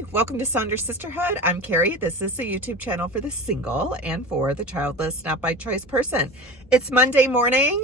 Hi, welcome to Sounder Sisterhood. I'm Carrie. This is a YouTube channel for the single and for the childless, not by choice person. It's Monday morning.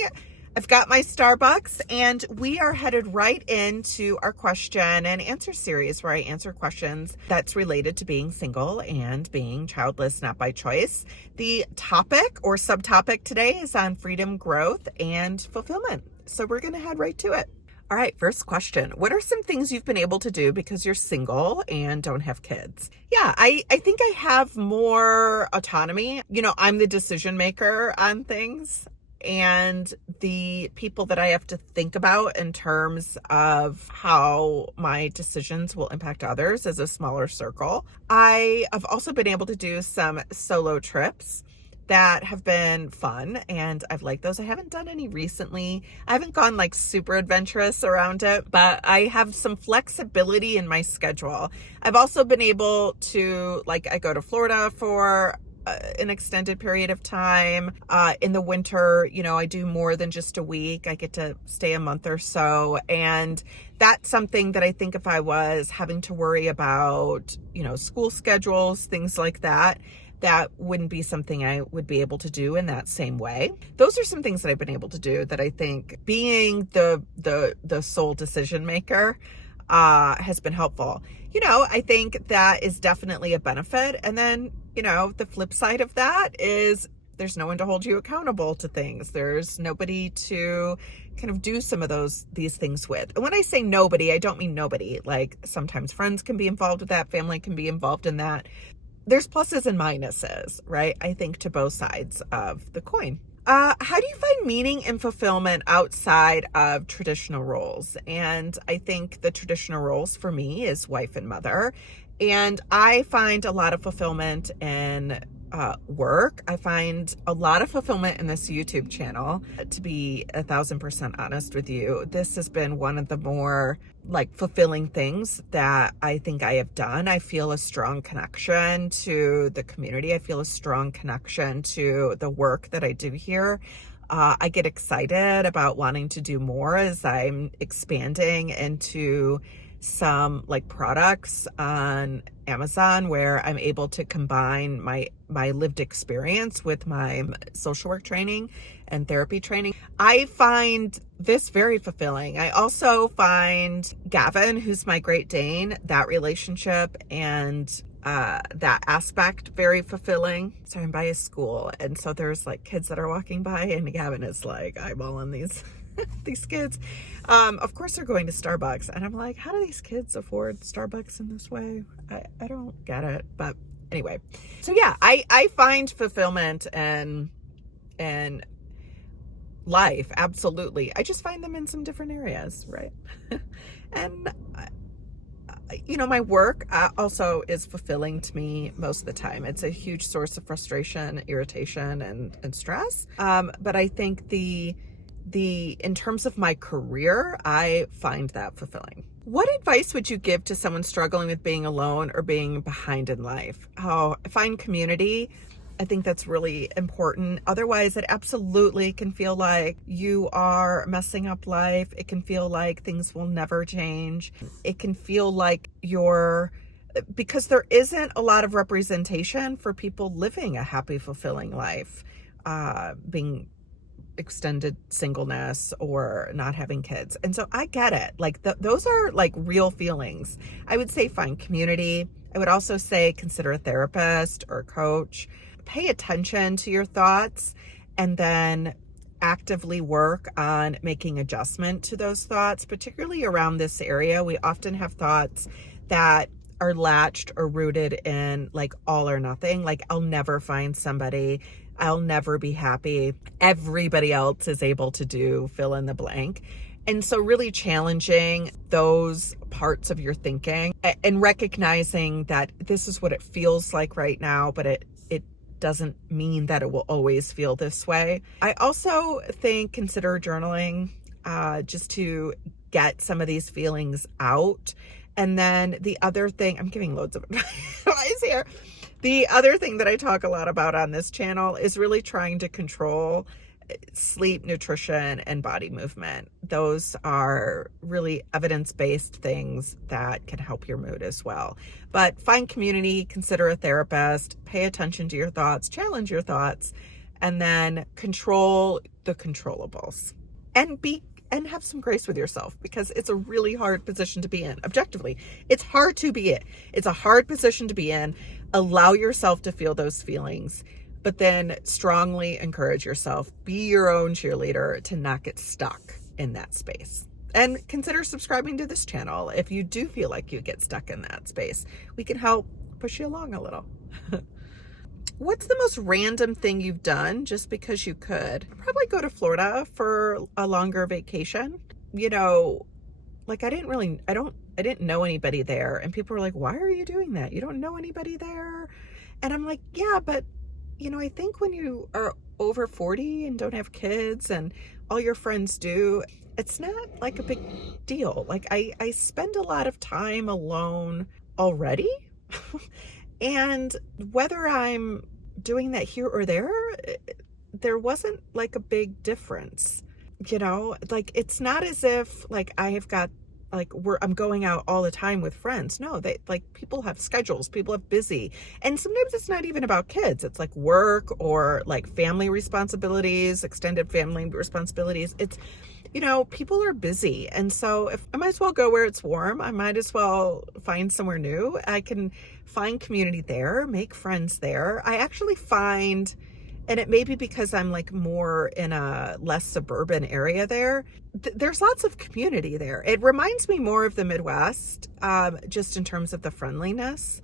I've got my Starbucks and we are headed right into our question and answer series where I answer questions that's related to being single and being childless, not by choice. The topic or subtopic today is on freedom, growth, and fulfillment. So we're going to head right to it. All right, first question. What are some things you've been able to do because you're single and don't have kids? Yeah, I think I have more autonomy. I'm the decision maker on things, and the people that I have to think about in terms of how my decisions will impact others is a smaller circle. I have also been able to do some solo trips that have been fun, and I've liked those. I haven't done any recently. I haven't gone like super adventurous around it, but I have some flexibility in my schedule. I've also been able to, I go to Florida for an extended period of time. In the winter, I do more than just a week. I get to stay a month or so. And that's something that I think if I was having to worry about, school schedules, things like that, that wouldn't be something I would be able to do in that same way. Those are some things that I've been able to do that I think being the sole decision maker has been helpful. I think that is definitely a benefit. And then, the flip side of that is there's no one to hold you accountable to things. There's nobody to kind of do some of these things with. And when I say nobody, I don't mean nobody. Like sometimes friends can be involved with that, family can be involved in that. There's pluses and minuses, right? I think to both sides of the coin. How do you find meaning and fulfillment outside of traditional roles? And I think the traditional roles for me is wife and mother. And I find a lot of fulfillment in work. I find a lot of fulfillment in this YouTube channel. To be 1,000% honest with you, this has been one of the more fulfilling things that I think I have done. I feel a strong connection to the community. I feel a strong connection to the work that I do here. I get excited about wanting to do more as I'm expanding into some products on Amazon where I'm able to combine my lived experience with my social work training and therapy training. I find this very fulfilling. I also find Gavin, who's my Great Dane, that relationship and that aspect very fulfilling. So I'm by a school, and so there's kids that are walking by, and Gavin is eyeballing these these kids. Of course they're going to Starbucks, and I'm like, how do these kids afford Starbucks in this way? I don't get it. But anyway, so yeah, I find fulfillment and life, absolutely. I just find them in some different areas, right? And my work also is fulfilling to me most of the time. It's a huge source of frustration, irritation, and stress. But I think in terms of my career, I find that fulfilling. What advice would you give to someone struggling with being alone or being behind in life? Find community. I think that's really important. Otherwise, it absolutely can feel like you are messing up life. It can feel like things will never change. It can feel like because there isn't a lot of representation for people living a happy, fulfilling life, being extended singleness or not having kids. And so I get it. Those are real feelings. I would say find community. I would also say consider a therapist or a coach. Pay attention to your thoughts and then actively work on making adjustment to those thoughts, particularly around this area. We often have thoughts that are latched or rooted in all or nothing. I'll never find somebody. I'll never be happy. Everybody else is able to do fill in the blank. And so really challenging those parts of your thinking and recognizing that this is what it feels like right now, but it doesn't mean that it will always feel this way. I also think consider journaling just to get some of these feelings out. And then the other thing, I'm giving loads of advice here. The other thing that I talk a lot about on this channel is really trying to control sleep, nutrition, and body movement. Those are really evidence-based things that can help your mood as well. But find community, consider a therapist, pay attention to your thoughts, challenge your thoughts, and then control the controllables. And have some grace with yourself, because it's a really hard position to be in. Objectively, it's hard to be in. It's a hard position to be in. Allow yourself to feel those feelings, but then strongly encourage yourself. Be your own cheerleader to not get stuck in that space. And consider subscribing to this channel if you do feel like you get stuck in that space. We can help push you along a little. What's the most random thing you've done just because you could? I'd probably go to Florida for a longer vacation. You know, like I didn't know anybody there. And people were like, why are you doing that? You don't know anybody there? And I'm like, yeah, but you know, I think when you are over 40 and don't have kids and all your friends do, it's not like a big deal. Like I spend a lot of time alone already. And whether I'm doing that here or there wasn't like a big difference, you know, like it's not as if like I have got like I'm going out all the time with friends. No, people have schedules, people have busy. And sometimes it's not even about kids. It's like work or like family responsibilities, extended family responsibilities. It's, you know, people are busy. And so if I might as well go where it's warm, I might as well find somewhere new. I can find community there, make friends there. I actually find, and it may be because I'm like more in a less suburban area there, there's lots of community there. It reminds me more of the Midwest, just in terms of the friendliness.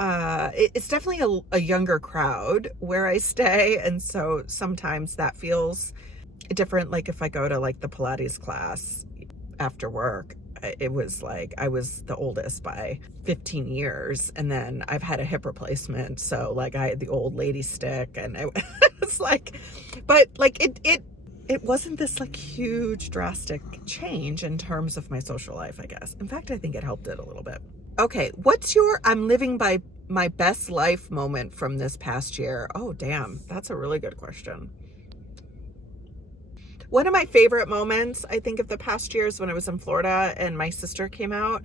It's definitely a younger crowd where I stay. And so sometimes that feels different. Like if I go to like the Pilates class after work, it was like I was the oldest by 15 years, and then I've had a hip replacement, so like I had the old lady stick, and it was like, but like it wasn't this like huge drastic change in terms of my social life, I guess. In fact, I think it helped it a little bit. Okay, what's your I'm living by my best life moment from this past year? Oh damn, that's a really good question. One of my favorite moments, I think, of the past years when I was in Florida and my sister came out,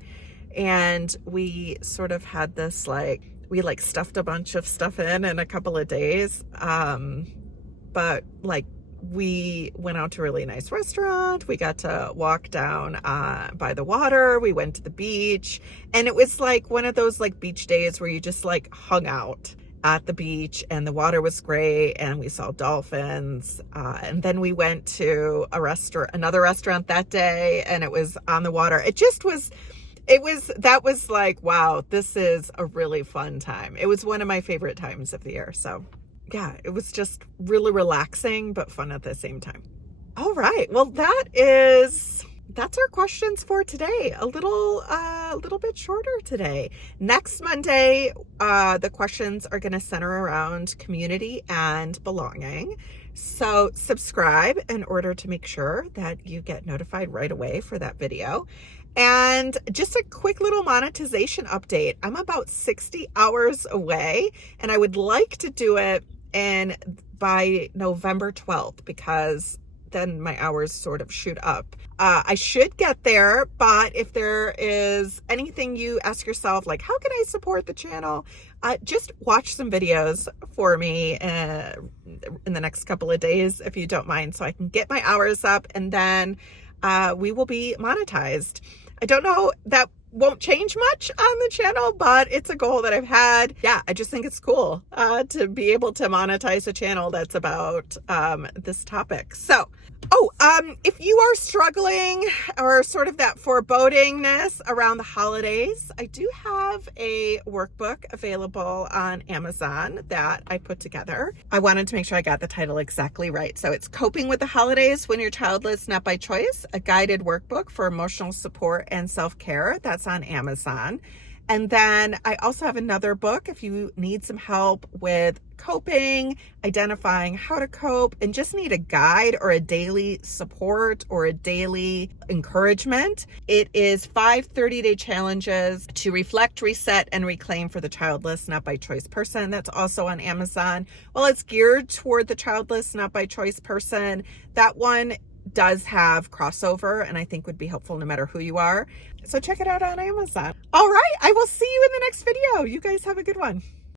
and we sort of had this, like, we like stuffed a bunch of stuff in a couple of days. But like we went out to a really nice restaurant. We got to walk down by the water. We went to the beach, and it was like one of those like beach days where you just like hung out at the beach, and the water was great, and we saw dolphins. And then we went to another restaurant that day, and it was on the water. That was like, wow, this is a really fun time. It was one of my favorite times of the year. So yeah, it was just really relaxing, but fun at the same time. All right. Well, that's our questions for today. A little bit shorter today. Next Monday, the questions are going to center around community and belonging. So subscribe in order to make sure that you get notified right away for that video. And just a quick little monetization update. I'm about 60 hours away, and I would like to do it by November 12th, because then my hours sort of shoot up. I should get there, but if there is anything you ask yourself, like, how can I support the channel? Just watch some videos for me in the next couple of days, if you don't mind, so I can get my hours up, and then we will be monetized. I don't know, that won't change much on the channel, but it's a goal that I've had. Yeah, I just think it's cool to be able to monetize a channel that's about this topic. So, if you are struggling or sort of that forebodingness around the holidays, I do have a workbook available on Amazon that I put together. I wanted to make sure I got the title exactly right. So it's Coping with the Holidays When You're Childless Not By Choice, a guided workbook for emotional support and self-care. That's on Amazon. And then I also have another book if you need some help with coping, identifying how to cope, and just need a guide or a daily support or a daily encouragement. It is 5 30-day challenges to reflect, reset, and reclaim for the childless, not by choice person. That's also on Amazon. Well, it's geared toward the childless, not by choice person. That one does have crossover and I think would be helpful no matter who you are. So check it out on Amazon. All right, I will see you in the next video. You guys have a good one.